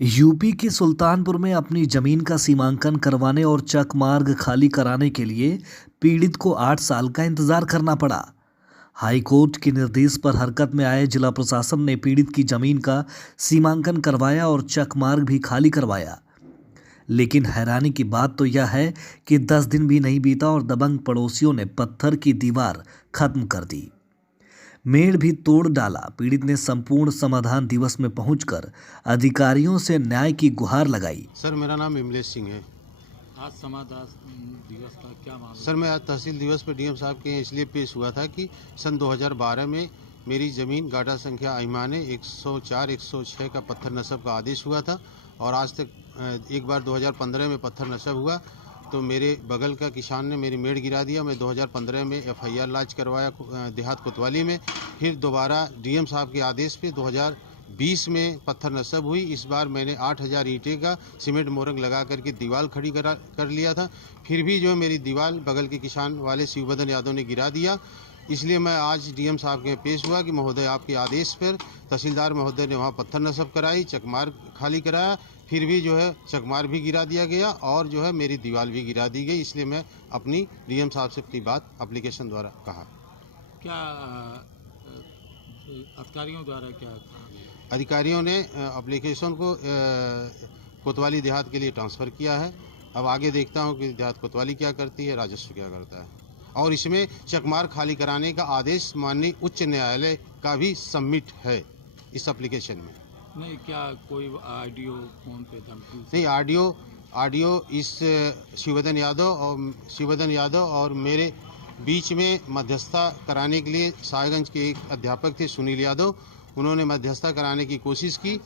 UP के सुल्तानपुर में अपनी जमीन का सीमांकन करवाने और चक मार्ग खाली कराने के लिए पीड़ित को 8 साल का इंतजार करना पड़ा। हाईकोर्ट के निर्देश पर हरकत में आए जिला प्रशासन ने पीड़ित की जमीन का सीमांकन करवाया और चक मार्ग भी खाली करवाया। लेकिन हैरानी की बात तो यह है कि 10 दिन भी नहीं बीता और दबंग पड़ोसियों ने पत्थर की दीवार खत्म कर दी, मेड़ भी तोड़ डाला। पीड़ित ने संपूर्ण समाधान दिवस में पहुंचकर अधिकारियों से न्याय की गुहार लगाई। सर, मेरा नाम विमलेश सिंह है। आज समाधान दिवस का क्या मामला? सर, मैं आज तहसील दिवस पर डीएम साहब के यहाँ इसलिए पेश हुआ था कि सन 2012 में मेरी ज़मीन गाटा संख्या आइमाने 104-106 का पत्थर नस्ब का आदेश हुआ था और आज तक एक बार 2015 में पत्थर नस्ब हुआ तो मेरे बगल का किसान ने मेरी मेड़ गिरा दिया। मैं 2015 में एफआईआर लॉन्च करवाया देहात कोतवाली में। फिर दोबारा डीएम साहब के आदेश पे 2020 में पत्थर नस्ब हुई। इस बार मैंने 8000 ईंटें का सीमेंट मोरंग लगा करके दीवार खड़ी कर लिया था। फिर भी जो मेरी दीवार बगल के किसान वाले शिवबदन यादव ने गिरा दिया। इसलिए मैं आज डीएम साहब के पेश हुआ कि महोदय, आपके आदेश पर तहसीलदार महोदय ने वहाँ पत्थर नस्ब कराई, चकमार खाली कराया, फिर भी जो है चकमार भी गिरा दिया गया और जो है मेरी दीवार भी गिरा दी गई। इसलिए मैं अपनी डीएम साहब से अपनी बात एप्लीकेशन द्वारा कहा। क्या अधिकारियों द्वारा क्या कहा? अधिकारियों ने एप्लीकेशन को कोतवाली देहात के लिए ट्रांसफ़र किया है। अब आगे देखता हूँ कि देहात कोतवाली क्या करती है, राजस्व क्या करता है। और इसमें चकमार खाली कराने का आदेश माननीय उच्च न्यायालय का भी सबमिट है इस एप्लीकेशन में। नहीं, क्या कोई ऑडियो फोन पे धमकी? नहीं, ऑडियो इस शिवबदन यादव और मेरे बीच में मध्यस्थता कराने के लिए साहेबगंज के एक अध्यापक थे सुनील यादव, उन्होंने मध्यस्थता कराने की कोशिश की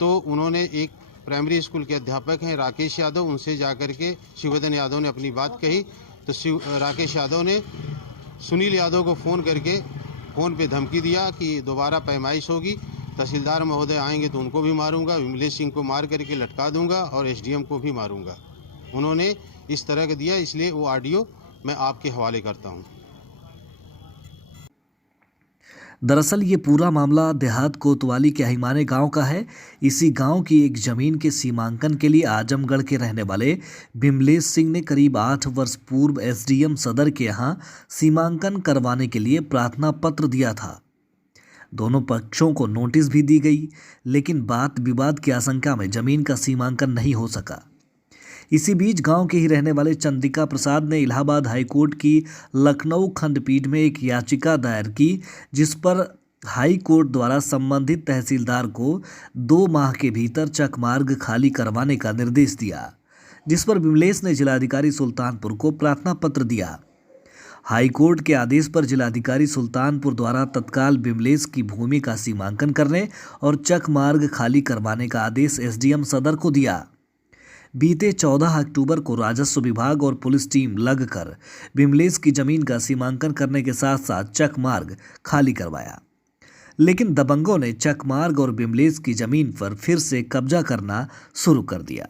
तो उन्होंने एक प्राइमरी स्कूल के अध्यापक हैं राकेश यादव, उनसे जाकर के शिवबदन यादव ने अपनी बात कही तो राकेश यादव ने सुनील यादव को फ़ोन करके फ़ोन पे धमकी दिया कि दोबारा पैमाइश होगी, तहसीलदार महोदय आएंगे तो उनको भी मारूंगा, विमलेश सिंह को मार करके लटका दूंगा और एसडीएम को भी मारूंगा। उन्होंने इस तरह का दिया, इसलिए वो ऑडियो मैं आपके हवाले करता हूं। दरअसल ये पूरा मामला देहात कोतवाली के अहिमाने गांव का है। इसी गांव की एक जमीन के सीमांकन के लिए आजमगढ़ के रहने वाले विमलेश सिंह ने करीब 8 वर्ष पूर्व एसडीएम सदर के यहां सीमांकन करवाने के लिए प्रार्थना पत्र दिया था। दोनों पक्षों को नोटिस भी दी गई, लेकिन बात विवाद की आशंका में जमीन का सीमांकन नहीं हो सका। इसी बीच गांव के ही रहने वाले चंद्रिका प्रसाद ने इलाहाबाद हाईकोर्ट की लखनऊ खंडपीठ में एक याचिका दायर की, जिस पर हाई कोर्ट द्वारा संबंधित तहसीलदार को 2 माह के भीतर चक मार्ग खाली करवाने का निर्देश दिया, जिस पर विमलेश ने जिलाधिकारी सुल्तानपुर को प्रार्थना पत्र दिया। हाईकोर्ट के आदेश पर जिलाधिकारी सुल्तानपुर द्वारा तत्काल विमलेश की भूमि का सीमांकन करने और चक मार्ग खाली करवाने का आदेश एसडीएम सदर को दिया। बीते 14 अक्टूबर को राजस्व विभाग और पुलिस टीम लगकर विमलेश की जमीन का सीमांकन करने के साथ साथ चक मार्ग खाली करवाया, लेकिन दबंगों ने चक मार्ग और विमलेश की जमीन पर फिर से कब्जा करना शुरू कर दिया।